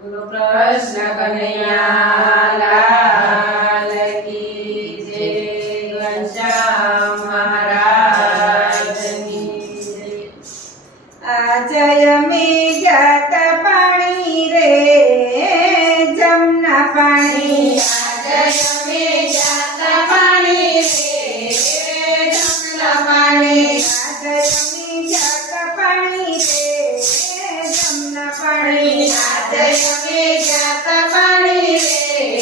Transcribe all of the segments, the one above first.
કૃષ્ણ કનૈયા આદર્શ જાતા પાણી રે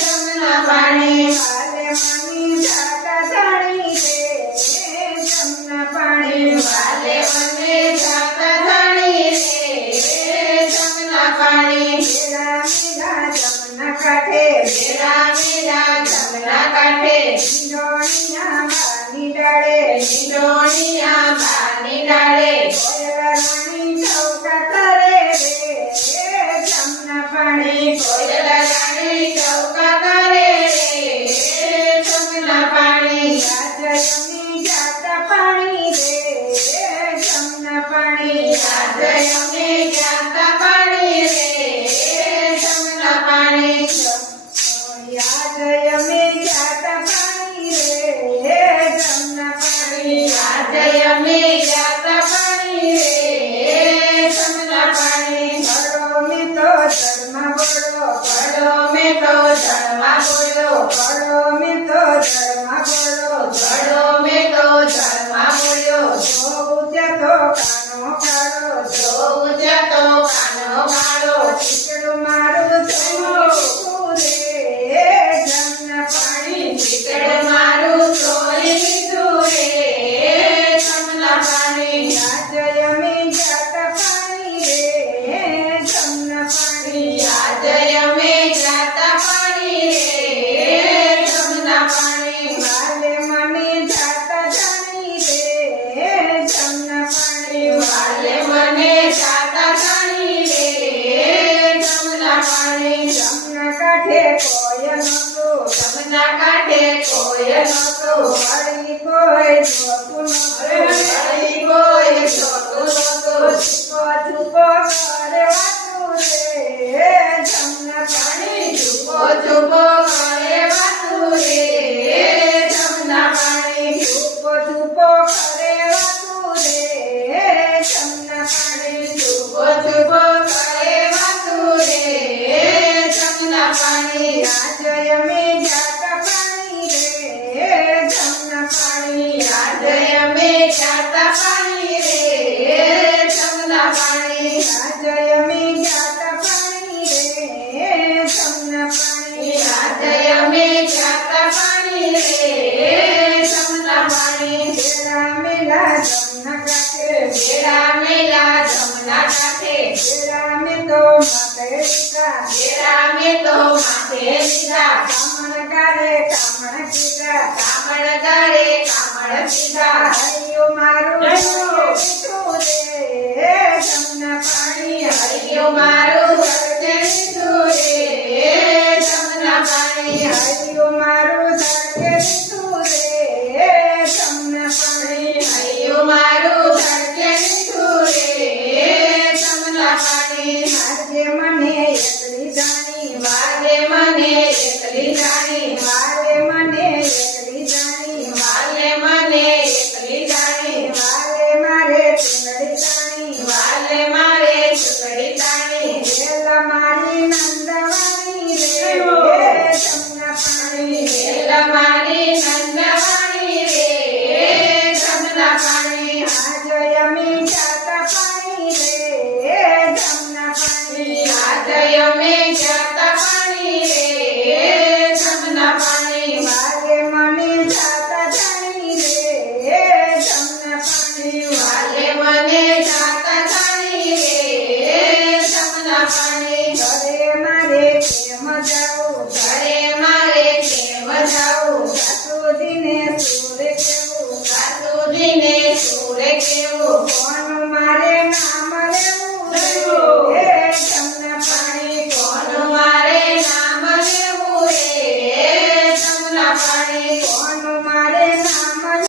જમના પાણી વાલે મની જાતા ધણી રે જમના પાણી વાલે મને જાતા ધણી રે જમના પાણી મેરા મેરા જમના કાંઠે મેરા મેરા જમના કાંઠે નિરોણિયા પાણી ડાળે નિરોણિયા પાણી ડાળે રાણી ચૌકા પાણી કોયલા રાણી ચૌકા કરે જમના પાણી. રાજા જમી જાતા પાણી રે, જમના પાણી. રાજા જમી go. કાંઠે કોય નતો. સમના કાંઠે કોય કોઈ तो महेशा हे रामे तो महेशा कामण करे कामण सीता कामण करे कामण सीता हरियो मारो हरियो तू दे समना पाणी हरियो मारो